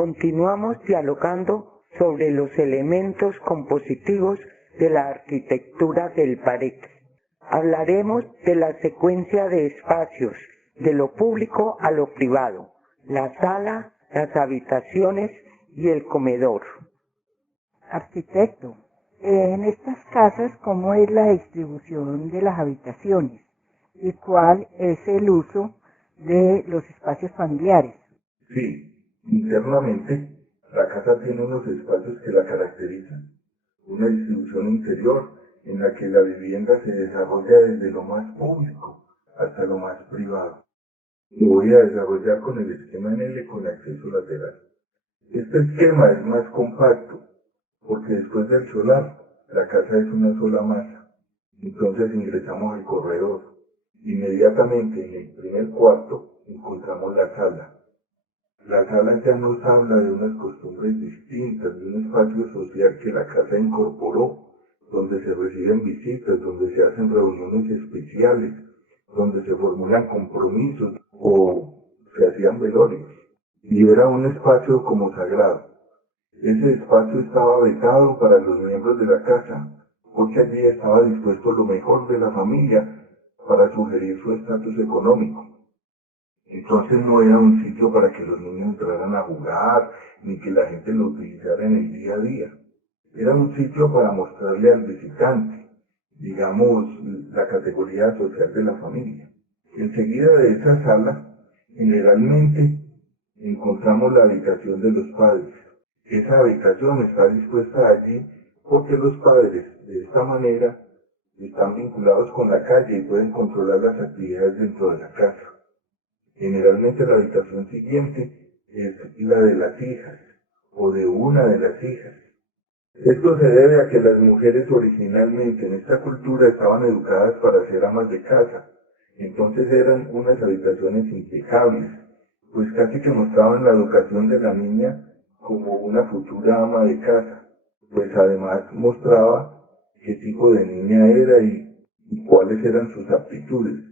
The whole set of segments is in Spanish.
Continuamos dialogando sobre los elementos compositivos de la arquitectura del Pareto. Hablaremos de la secuencia de espacios, de lo público a lo privado, la sala, las habitaciones y el comedor. Arquitecto, en estas casas, ¿cómo es la distribución de las habitaciones? ¿Y cuál es el uso de los espacios familiares? Sí, internamente la casa tiene unos espacios que la caracterizan, una distribución interior en la que la vivienda se desarrolla desde lo más público hasta lo más privado. Lo voy a desarrollar con el esquema en L con acceso lateral. Este esquema es más compacto porque después del solar la casa es una sola masa. Entonces ingresamos al corredor. Inmediatamente en el primer cuarto encontramos la sala. La sala ya nos habla de unas costumbres distintas, de un espacio social que la casa incorporó, donde se reciben visitas, donde se hacen reuniones especiales, donde se formulan compromisos o se hacían velorios. Y era un espacio como sagrado. Ese espacio estaba vetado para los miembros de la casa, porque allí estaba dispuesto lo mejor de la familia para sugerir su estatus económico. Entonces no era un sitio para que los niños entraran a jugar, ni que la gente lo utilizara en el día a día. Era un sitio para mostrarle al visitante, digamos, la categoría social de la familia. Enseguida de esa sala, generalmente encontramos la habitación de los padres. Esa habitación está dispuesta allí porque los padres, de esta manera, están vinculados con la calle y pueden controlar las actividades dentro de la casa. Generalmente la habitación siguiente es la de las hijas o de una de las hijas. Esto se debe a que las mujeres originalmente en esta cultura estaban educadas para ser amas de casa. Entonces eran unas habitaciones impecables, pues casi que mostraban la educación de la niña como una futura ama de casa, pues además mostraba qué tipo de niña era y cuáles eran sus aptitudes.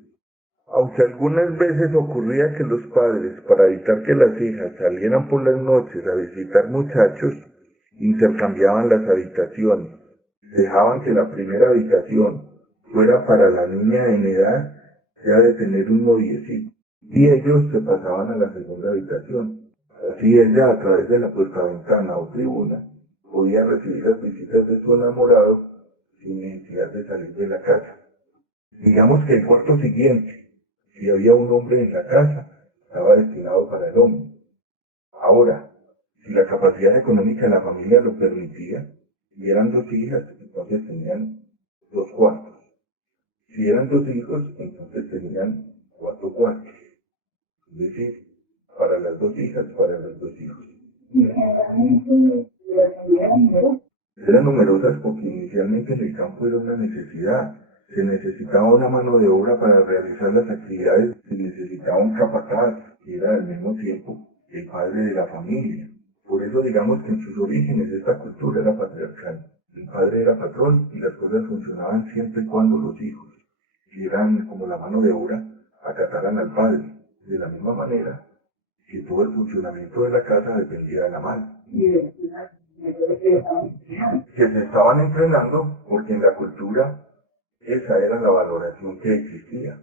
Aunque algunas veces ocurría que los padres, para evitar que las hijas salieran por las noches a visitar muchachos, intercambiaban las habitaciones. Dejaban que la primera habitación fuera para la niña en edad ya de tener un noviecito, y ellos se pasaban a la segunda habitación. Así ella, a través de la puerta-ventana o tribuna, podía recibir las visitas de su enamorado sin necesidad de salir de la casa. Digamos que el cuarto siguiente, si había un hombre en la casa, estaba destinado para el hombre. Ahora, si la capacidad económica de la familia lo permitía, y eran dos hijas, entonces tenían 2 cuartos. Si eran 2 hijos, entonces tenían 4 cuartos. Es decir, para las 2 hijas, para los 2 hijos. Eran numerosas porque inicialmente en el campo era una necesidad. Se necesitaba una mano de obra para realizar las actividades, se necesitaba un capataz, que era al mismo tiempo el padre de la familia. Por eso digamos que en sus orígenes esta cultura era patriarcal. El padre era patrón y las cosas funcionaban siempre y cuando los hijos, que eran como la mano de obra, acataran al padre. De la misma manera que todo el funcionamiento de la casa dependía de la madre. Que se estaban entrenando porque en la cultura esa era la valoración que existía.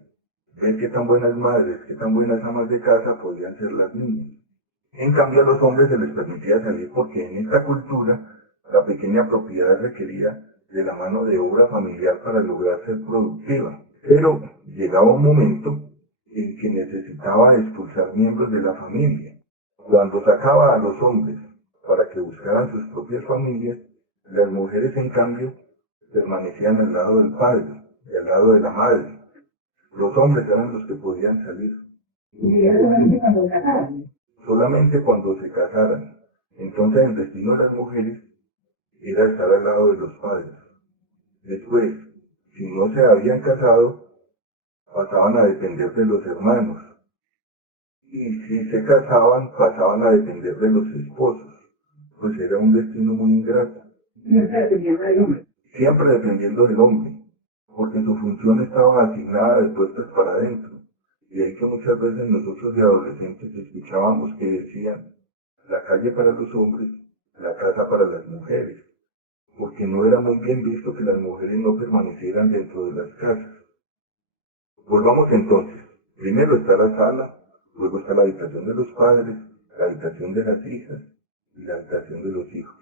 Ver qué tan buenas madres, qué tan buenas amas de casa podían ser las niñas. En cambio a los hombres se les permitía salir porque en esta cultura la pequeña propiedad requería de la mano de obra familiar para lograr ser productiva. Pero llegaba un momento en que necesitaba expulsar miembros de la familia. Cuando sacaba a los hombres para que buscaran sus propias familias, las mujeres en cambio permanecían al lado del padre y al lado de la madre. Los hombres eran los que podían salir. Solamente cuando se casaran. Entonces el destino de las mujeres era estar al lado de los padres. Después, si no se habían casado, pasaban a depender de los hermanos. Y si se casaban, pasaban a depender de los esposos. Pues era un destino muy ingrato. Siempre dependiendo del hombre, porque su función estaba asignada de puertas para adentro. Y ahí que muchas veces nosotros de adolescentes escuchábamos que decían, la calle para los hombres, la casa para las mujeres, porque no era muy bien visto que las mujeres no permanecieran dentro de las casas. Volvamos entonces. Primero está la sala, luego está la habitación de los padres, la habitación de las hijas y la habitación de los hijos.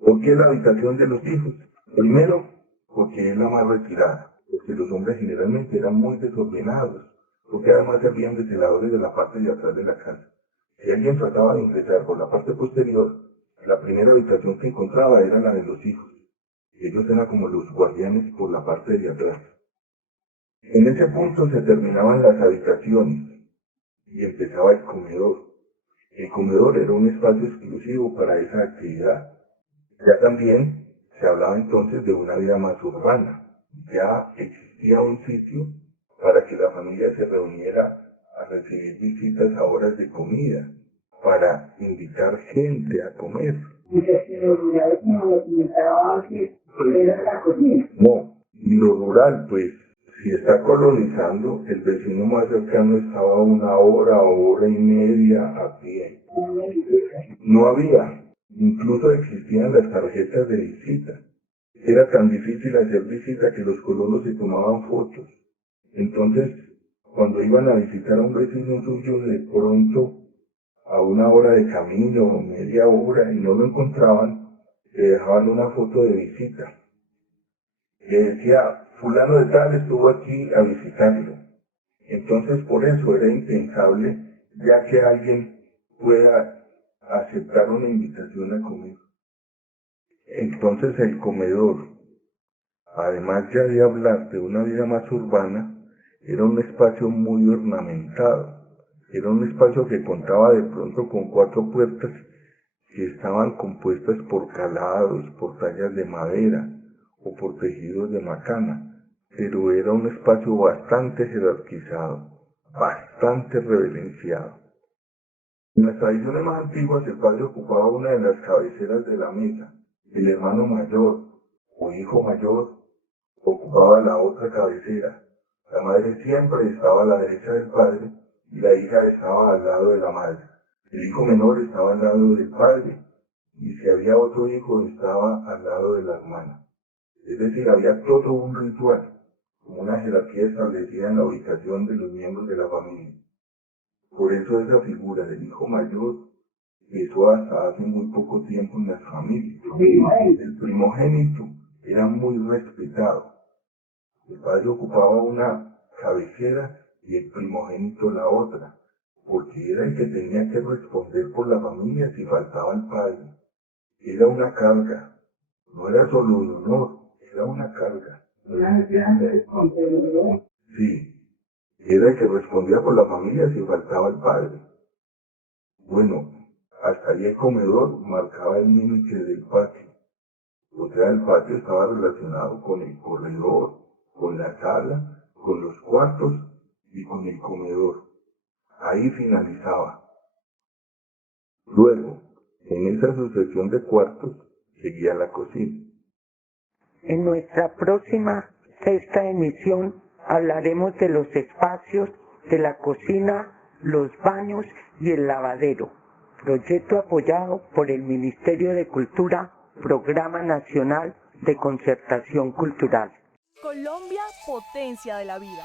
¿Por qué la habitación de los hijos? Primero, porque es la más retirada, porque los hombres generalmente eran muy desordenados, porque además servían de celadores de la parte de atrás de la casa. Si alguien trataba de ingresar por la parte posterior, la primera habitación que encontraba era la de los hijos. Ellos eran como los guardianes por la parte de atrás. En ese punto se terminaban las habitaciones y empezaba el comedor. El comedor era un espacio exclusivo para esa actividad. Ya también se hablaba entonces de una vida más urbana. Ya existía un sitio para que la familia se reuniera a recibir visitas a horas de comida, para invitar gente a comer. ¿Y las prioridades como lo comentaba antes, era la cocina? No, lo rural, pues, si está colonizando, el vecino más cercano estaba 1 hora o hora y media a pie. No había, incluso existían las tarjetas de visita. Era tan difícil hacer visita que los colonos se tomaban fotos. Entonces, cuando iban a visitar a un vecino suyo, de pronto, a 1 hora de camino o media hora, y no lo encontraban, le dejaban una foto de visita. Le decía, fulano de tal estuvo aquí a visitarlo. Entonces, por eso era impensable, ya que alguien pueda aceptar una invitación a comer. Entonces, el comedor, además ya de hablar de una vida más urbana, era un espacio muy ornamentado. Era un espacio que contaba de pronto con 4 puertas que estaban compuestas por calados, por tallas de madera o por tejidos de macana, pero era un espacio bastante jerarquizado, bastante reverenciado. En las tradiciones más antiguas, el padre ocupaba una de las cabeceras de la mesa. El hermano mayor o hijo mayor ocupaba la otra cabecera. La madre siempre estaba a la derecha del padre y la hija estaba al lado de la madre. El hijo menor estaba al lado del padre y si había otro hijo estaba al lado de la hermana. Es decir, había todo un ritual, como una jerarquía establecida en la ubicación de los miembros de la familia. Por eso esa figura del hijo mayor empezó hasta hace muy poco tiempo en las familias. El primogénito era muy respetado. El padre ocupaba una cabecera y el primogénito la otra, porque era el que tenía que responder por la familia si faltaba el padre. Era una carga, no era solo un honor, era una carga. Sí, era el que respondía por la familia si faltaba el padre. Bueno, hasta ahí el comedor marcaba el límite del patio. O sea, el patio estaba relacionado con el corredor, con la sala, con los cuartos y con el comedor. Ahí finalizaba. Luego, en esa sucesión de cuartos, seguía la cocina. En nuestra próxima 6ª emisión hablaremos de los espacios de la cocina, los baños y el lavadero. Proyecto apoyado por el Ministerio de Cultura, Programa Nacional de Concertación Cultural. Colombia, potencia de la vida.